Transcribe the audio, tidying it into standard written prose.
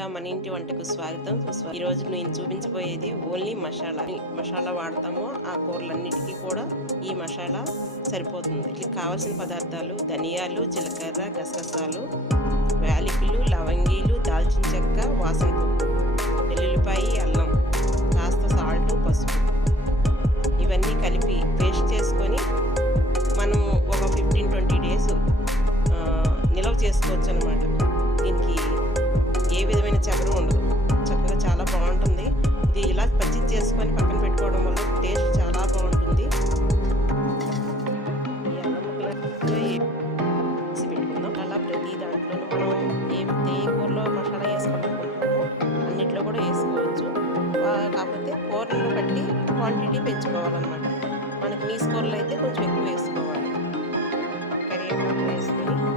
ముందుగా మన ఇంటి వంటకు స్వాగతం సుస్వాగతం. ఈరోజు నేను చూపించబోయేది ఓన్లీ మసాలా వాడతామో ఆ కూరలన్నిటికీ కూడా ఈ మసాలా సరిపోతుంది. దీనికి కావాల్సిన పదార్థాలు ధనియాలు, జీలకర్ర, గసగసాలు, యాలకులు, లవంగీలు, దాల్చిన చెక్క, వాసన పువ్వు, వెల్లుల్లిపాయి, అల్లం, కాస్త సాల్ట్, పసుపు ఇవన్నీ కలిపి పేస్ట్ చేసుకొని మనం ఒక 15-20 డేస్ నిల్వ చేసుకోవచ్చు అనమాట. దీనికి ఏ విధమైన చెమరు ఉండదు, చక్కగా చాలా బాగుంటుంది. ఇది ఇలా పచ్చి చేసుకొని పక్కన పెట్టుకోవడం వల్ల టేస్ట్ చాలా బాగుంటుంది. ఈ అల్లం ముక్కలు వేసి పెట్టుకుందాం. అలా ప్రతి దాంట్లోనూ మనం ఏ కూరలో మసాలా వేసుకోవాలనుకుంటున్నామో అన్నిట్లో కూడా వేసుకోవచ్చు. కాకపోతే కూరలను బట్టి క్వాంటిటీ పెంచుకోవాలన్నమాట. మనకి నీసు కూరలు అయితే కొంచెం ఎక్కువ వేసుకోవాలి. కరివేపాకు వేసుకొని